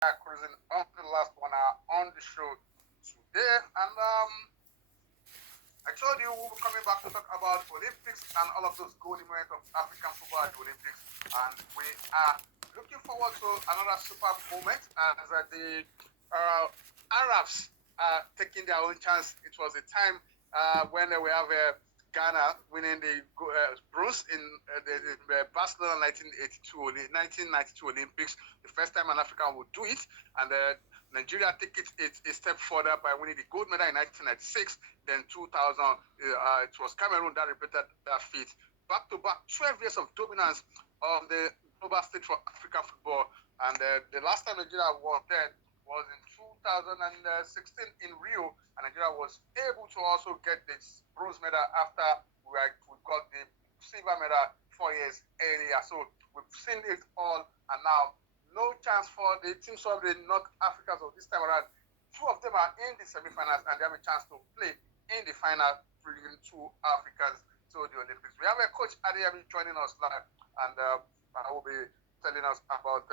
cruising on to the last 1 hour on the show today. And I told you we'll be coming back to talk about Olympics and all of those golden moments of African football at the Olympics. And we are looking forward to another super moment as the Arabs are taking their own chance. It was a time when we have Ghana winning the bronze in the Barcelona 1992 Olympics, the first time an African would do it, and Nigeria take it a step further by winning the gold medal in 1996. Then 2000, it was Cameroon that repeated that feat. Back-to-back 12 years of dominance of the global stage for African football, and the last time Nigeria won then was in 2016 in Rio, and Nigeria was able to also get this bronze medal after we got the silver medal 4 years earlier. So we've seen it all, and now no chance for the teams of the North Africans of this time around. Two of them are in the semi-finals, and they have a chance to play in the final, bringing two Africans to the Olympics. We have a coach Adeyemi joining us live, and I will be telling us about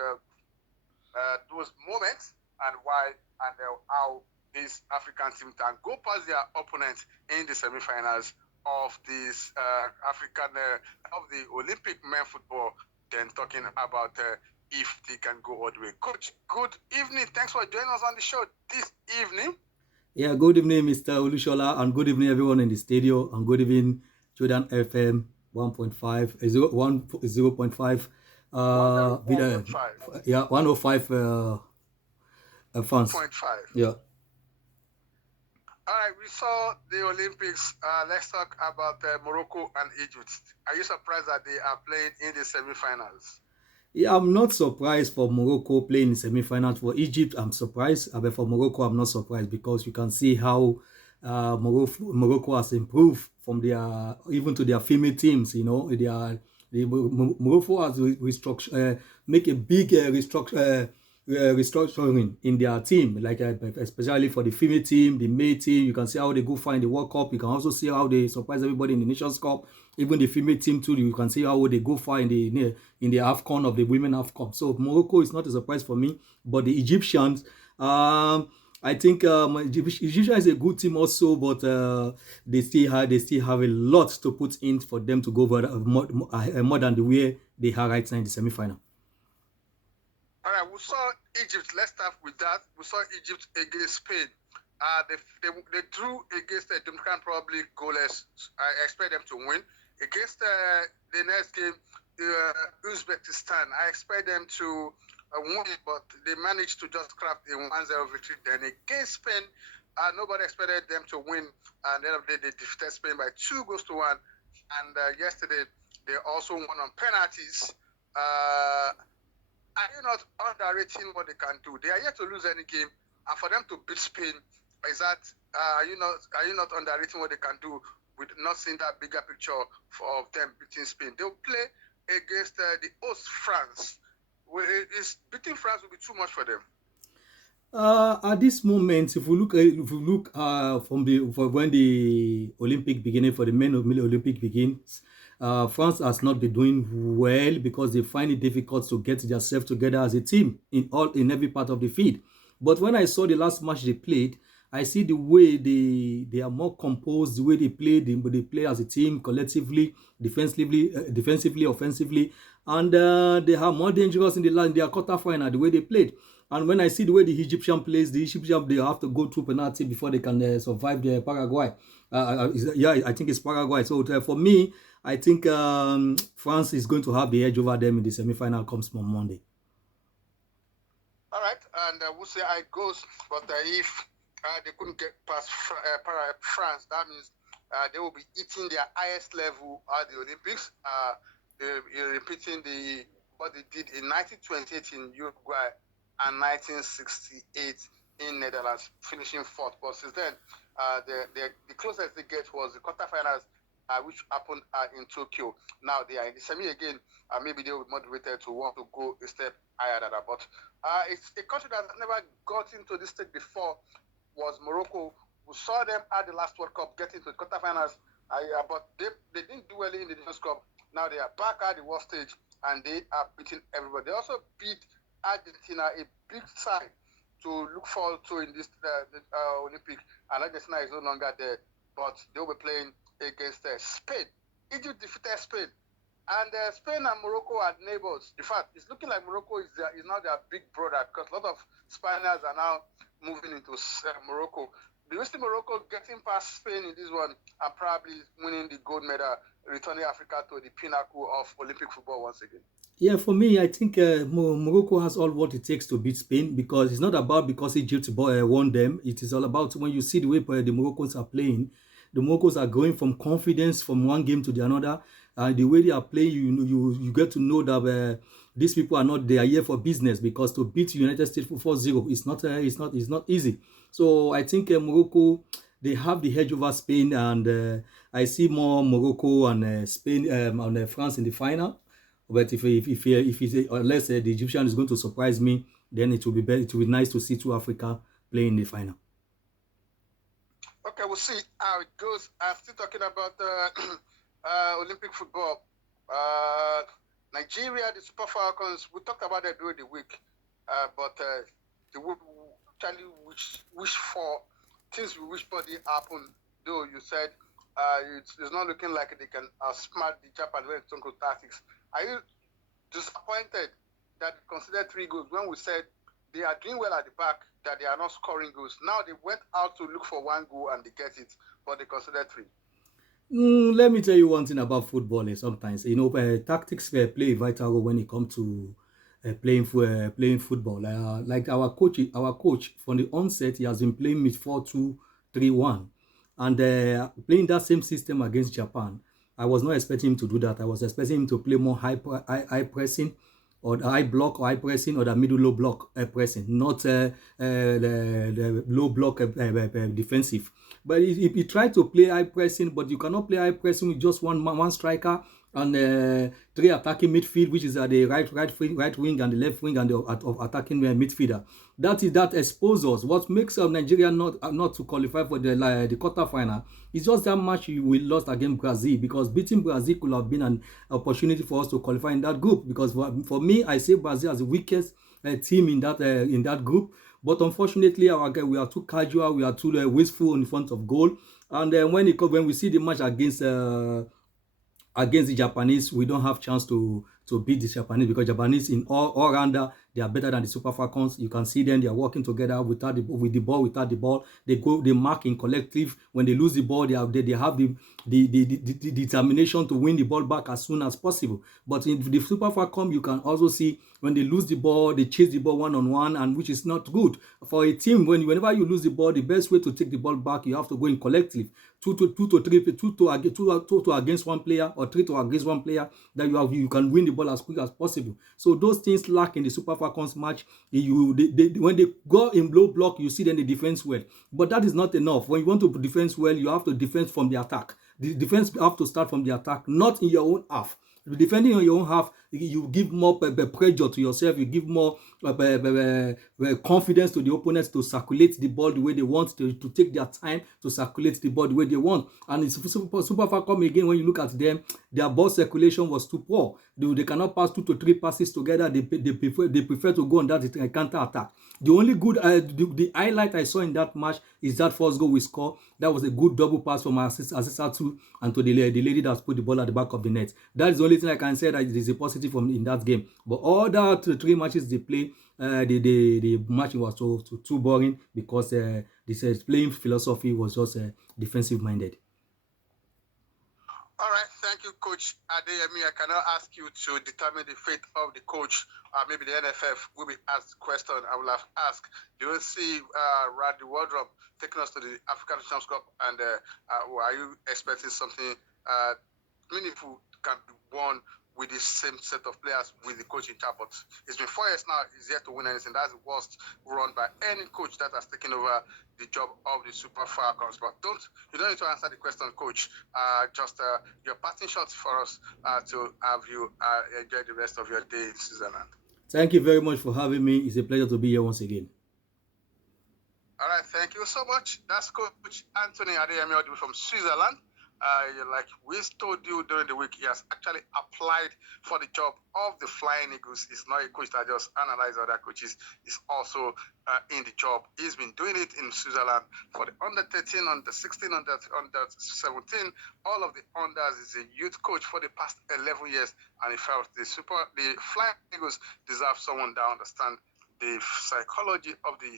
those moments and why and how these African teams can go past their opponents in the semi-finals of this of the Olympic men football. Then talking about if they can go all the way. Coach, good evening. Thanks for joining us on the show this evening. Yeah, good evening, Mr. Olushola, and good evening, everyone in the studio, and good evening, Jordan FM 1.5, 0.5, 1.5. Yeah, 105 fans. 1.5. Yeah. All right, we saw the Olympics. Let's talk about Morocco and Egypt. Are you surprised that they are playing in the semi-finals? Yeah, I'm not surprised for Morocco playing in semi-finals. For Egypt, I'm surprised. But for Morocco, I'm not surprised because you can see how Morocco has improved from their even to their female teams. You know, Morocco has make a big restructuring in their team, like especially for the female team, the male team. You can see how they go far in the World Cup. You can also see how they surprise everybody in the Nations Cup. Even the female team too, you can see how they go far in the AFCON of the women AFCON. So Morocco is not a surprise for me, but the Egyptians, I think Egyptian is a good team also, but they still have a lot to put in for them to go over more than the way they are right now in the semi-final. All right, we saw Egypt. Let's start with that. We saw Egypt against Spain. They drew against the Dominican Republic goalless. I expect them to win. Against the next game, Uzbekistan, I expect them to win, but they managed to just craft a 1-0 victory. Then against Spain, nobody expected them to win, and then they defeated Spain by 2-1. And yesterday, they also won on penalties. Are you not underrating what they can do? They are yet to lose any game, and for them to beat Spain, is that are you not underrating what they can do with not seeing that bigger picture of them beating Spain? They'll play against the host France. Beating France will be too much for them. At this moment, if we look for when the Olympic beginning for the men of Olympic begins, France has not been doing well because they find it difficult to get themselves together as a team in every part of the field. But when I saw the last match they played, I see the way they are more composed, the way they play as a team collectively, defensively, offensively, and they are more dangerous in their quarterfinal the way they played. And when I see the way the Egyptian plays, they have to go through penalty before they can survive the Paraguay. I think it's Paraguay. So for me, I think France is going to have the edge over them in the semi-final comes on Monday. All right, and we'll see how it goes. But if they couldn't get past France, that means they will be eating their highest level at the Olympics. They're repeating what they did in 1928 in Uruguay and 1968 in Netherlands, finishing fourth. But since then, the closest they get was the quarterfinals, which happened in Tokyo. Now they are in the semi again. Maybe they will be motivated to want to go a step higher than that. But it's a country that never got into this stage before was Morocco. We saw them at the last World Cup get into the quarterfinals, but they didn't do well in the Nations Cup. Now they are back at the world stage and they are beating everybody. They also beat Argentina, a big side to look forward to in this Olympic. And Argentina is no longer there, but they'll be playing against Spain. Egypt defeated Spain. And Spain and Morocco are neighbors. In fact, it's looking like Morocco is now their big brother because a lot of Spaniards are now moving into Morocco. Do you see Morocco getting past Spain in this one and probably winning the gold medal, returning Africa to the pinnacle of Olympic football once again? Yeah, for me, I think Morocco has all what it takes to beat Spain because it's not about because Egypt won them. It is all about when you see the way the Moroccans are playing. The Moroccans are going from confidence from one game to the another. The way they are playing, you get to know that these people are not they are here for business because to beat United States for 4-0 is not easy. So I think Morocco they have the edge over Spain, and I see more Morocco and Spain and France in the final. But if it's, unless the Egyptian is going to surprise me, then it will be better. It will be nice to see two Africa playing in the final. Okay, we'll see how it goes. I'm still talking about Olympic football. Nigeria, the Super Falcons. We talked about that during the week, but they would actually wish for things we wish for did happen. Though you said it's not looking like they can smart the Japan when it comes to tactics. Are you disappointed that they considered 3 goals when we said they are doing well at the back, that they are not scoring goals? Now they went out to look for 1 goal and they get it, but they considered 3. Let me tell you one thing about football. Sometimes tactics play a vital role when it comes to playing football. Like our coach from the onset, he has been playing with 4-2-3-1, and playing that same system against Japan. I was not expecting him to do that. I was expecting him to play more high pressing, or the high block or high pressing, or the middle low block pressing, not the low block defensive. But he tried to play high pressing, but you cannot play high pressing with just one striker and 3 attacking midfield, which is at the right wing and the left wing and the attacking midfielder. That exposes what makes Nigeria not to qualify for the quarterfinal. It's just that match we lost against Brazil, because beating Brazil could have been an opportunity for us to qualify in that group. Because for me, I see Brazil as the weakest team in that group. But unfortunately, we are too casual, we are too wasteful in front of goal. And when we see the match against the Japanese, we don't have chance to beat the Japanese, because Japanese in all rounder, they are better than the Super Falcons. You can see them, they are working together with the ball, without the ball. They mark in collective. When they lose the ball, they have the determination to win the ball back as soon as possible. But in the Super Falcons, you can also see when they lose the ball, they chase the ball one-on-one, and which is not good for a team. Whenever you lose the ball, the best way to take the ball back, you have to go in collective. Two against one player, or 3 against one player, that you can win the ball as quick as possible. So those things lack in the Super Falcons match. When they go in low block, you see them they defend well, but that is not enough. When you want to defend well, you have to defend from the attack. The defense have to start from the attack, not in your own half. Defending on your own half, you give more pressure to yourself. You give more confidence to the opponents to circulate the ball the way they want, to take their time to circulate the ball the way they want. And it's Super Falcon again. When you look at them, their ball circulation was too poor. They cannot pass 2 to 3 passes together. They prefer to go on that counter attack. The only good the highlight I saw in that match is that first goal we scored. That was a good double pass from our assistant to and to the lady that put the ball at the back of the net. That is the only thing I can say that is a positive in that game. But all the 3 matches they play, the match was too boring, because this playing philosophy was just defensive minded. All right, thank you, Coach Adeyemi. I cannot ask you to determine the fate of the coach. Maybe the NFF will be asked the question I will have asked. Do you see Randy Wardrobe taking us to the African Nations Cup? And are you expecting something meaningful can be won with the same set of players with the coach in charge? But it's been 4 years now. He's yet to win anything. That's the worst run by any coach that has taken over the job of the Super Falcons. But you don't need to answer the question, Coach. Just your parting shots for us to have you enjoy the rest of your day in Switzerland. Thank you very much for having me. It's a pleasure to be here once again. All right, thank you so much. That's Coach Anthony Adeyemi from Switzerland. Like we told you during the week, he has actually applied for the job of the Flying Eagles. He's not a coach that just analyzes other coaches. He's also in the job. He's been doing it in Switzerland for the under 13, under 16, under 17. All of the unders. Is a youth coach for the past 11 years, and he felt the Flying Eagles deserve someone that understands the psychology of the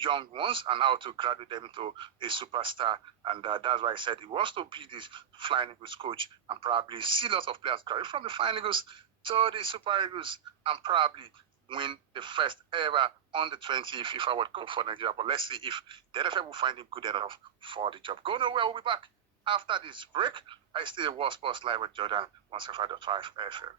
young ones and how to graduate them into a superstar. And that's why I said he wants to be this Flying Eagles coach and probably see lots of players graduate from the Flying Eagles to the Super Eagles and probably win the first ever under 20 FIFA World Cup for Nigeria. But let's see if the NFL will find him good enough for the job. Go nowhere, we'll be back after this break. I stay at World Sports Live with Jordan 105.5 FM.